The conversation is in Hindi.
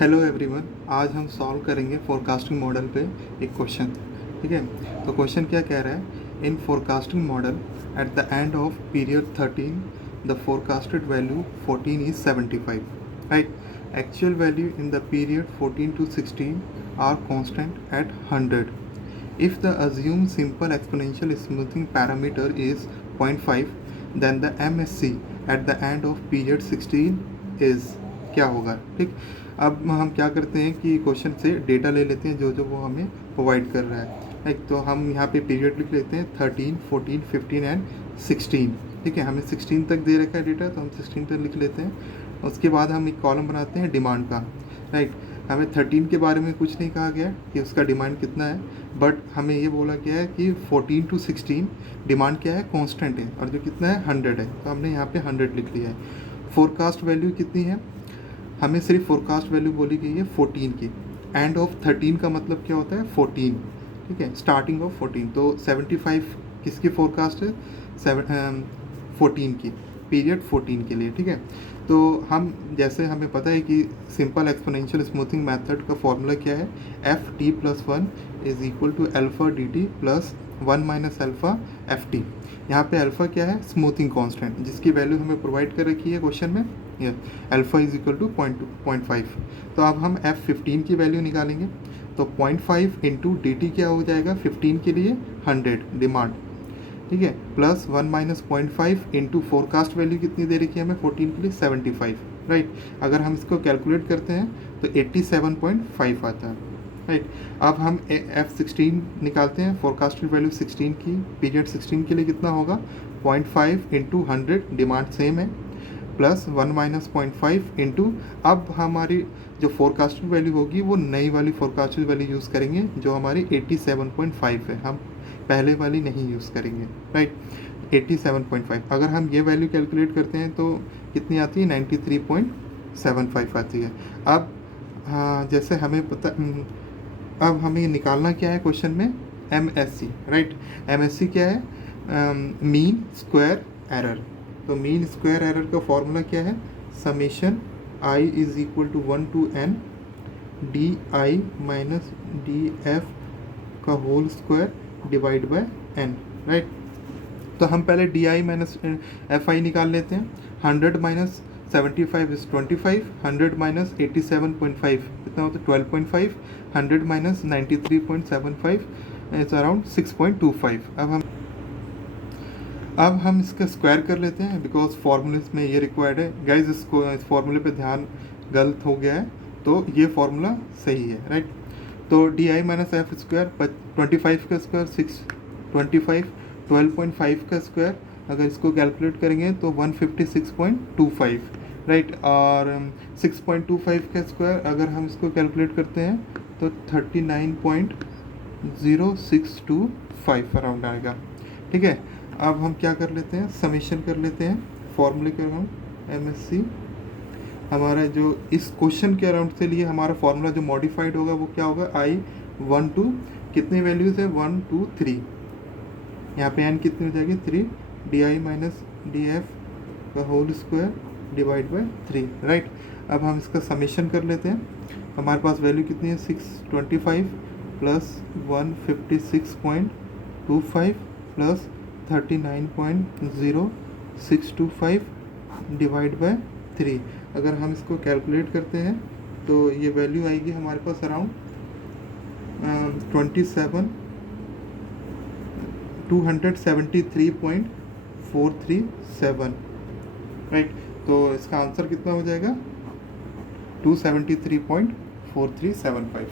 हेलो एवरीवन, आज हम सॉल्व करेंगे फोरकास्टिंग मॉडल पे एक क्वेश्चन। ठीक है, तो क्वेश्चन क्या कह रहा है? In forecasting model at the end of period 13 the forecasted value 14 is 75, right? Actual value in the period 14 to 16 are constant at 100. If the assumed simple exponential smoothing parameter is 0.5, then the MSC at the end of period 16 is क्या होगा? ठीक, अब हम क्या करते हैं कि क्वेश्चन से डेटा ले लेते हैं जो जो वो हमें प्रोवाइड कर रहा है। एक तो हम यहाँ पे पीरियड लिख लेते हैं 13, 14, 15 एंड 16। ठीक है, हमें 16 तक दे रखा है डेटा, तो हम 16 तक लिख लेते हैं। उसके बाद हम एक कॉलम बनाते हैं डिमांड का, राइट? हमें 13 के बारे में कुछ नहीं कहा गया कि उसका डिमांड कितना है, बट हमें ये बोला गया है कि 14 to 16 डिमांड क्या है, कांस्टेंट है, और जो कितना है 100 है, तो हमने यहाँ पे 100 लिख लिया है। फोरकास्ट वैल्यू कितनी है? हमें सिर्फ फोरकास्ट वैल्यू बोली गई है 14 की। एंड ऑफ 13 का मतलब क्या होता है? 14। ठीक है, स्टार्टिंग ऑफ 14, तो 75 किसकी फोरकास्ट है? 14 की, पीरियड 14 के लिए। ठीक है, तो हम जैसे हमें पता है कि सिंपल एक्सपोनेंशियल स्मूथिंग मेथड का फॉर्मूला क्या है? F T plus 1 is equal to alpha D T plus 1 minus alpha F T. यहाँ पे अल्फ़ा क्या है? स्मूथिंग कांस्टेंट, जिसकी वैल्यू हमें प्रोवाइड कर रखी है क्वेश्चन में, ये अल्फ़ा इज इक्वल टू 0.5। तो अब हम F15 की वैल्यू निकालेंगे, तो 0.5 इंटू डी टी क्या हो जाएगा? 15 के लिए 100 डिमांड, ठीक है, plus 1 minus 0.5 into forecast value कितनी दे रखी है हमें 14 के लिए? 75, राइट? अगर हम इसको कैलकुलेट करते हैं तो 87.5 आता है, राइट? अब हम F16 निकालते हैं, फोरकास्टेड वैल्यू 16 की, पीरियड 16 के लिए कितना होगा? 0.5 इंटू 100, डिमांड सेम है, प्लस 1 माइनस 0.5 इंटू, अब हमारी जो फोरकास्टेड वैल्यू होगी वो नई वाली फोरकास्टेड वैल्यू यूज़ करेंगे जो हमारी 87.5 है, हम पहले वाली नहीं यूज़ करेंगे, राइट? 87.5, अगर हम ये वैल्यू कैलकुलेट करते हैं तो कितनी आती है? 93.75 आती है। अब हाँ, जैसे हमें पता, अब हमें निकालना क्या है क्वेश्चन में? MSC, right? MSC क्या है? Mean square error. तो मीन स्क्वायर एरर का फॉर्मूला क्या है? Summation I is equal to 1 to n D I minus D F का whole square divide by n, right? तो हम पहले D I minus F I निकाल लेते हैं। 100 माइनस 75 इज 25, 100 माइनस 87.5 कितना होता है? 12.5, 100 माइनस 93.75 इज अराउंड 6.25। अब हम इसका स्क्वायर कर लेते हैं, बिकॉज फार्मूले में ये रिक्वायर्ड है। गाइज इसको इस फार्मूले पे ध्यान गलत हो गया है, तो ये फार्मूला सही है, राइट? तो D I minus F square 25 का स्क्वायर 625, 12.5 का स्क्वायर अगर इसको कैलकुलेट करेंगे तो 156.25, राइट? और 6.25 का स्क्वायर अगर हम इसको कैलकुलेट करते हैं तो 39.0625 अराउंड आएगा। ठीक है, अब हम क्या कर लेते हैं? समेशन कर लेते हैं फॉर्मूले के अराउंड। MSC हमारा जो इस क्वेश्चन के अराउंड से लिए हमारा फॉर्मूला जो मॉडिफाइड होगा वो क्या होगा? I1 to कितने वैल्यूज़ है? 1 2 3, यहाँ पे n कितनी हो जाएगी? 3, D I minus D F का whole square divide by 3, right? अब हम इसका समेशन कर लेते हैं। हमारे पास वैल्यू कितनी है? 625 प्लस 156.25 प्लस 39.0625 डिवाइड बाय 3। अगर हम इसको कैलकुलेट करते हैं तो ये वैल्यू आएगी हमारे पास अराउंड 273.437, राइट? तो इसका आंसर कितना हो जाएगा? 273.4375।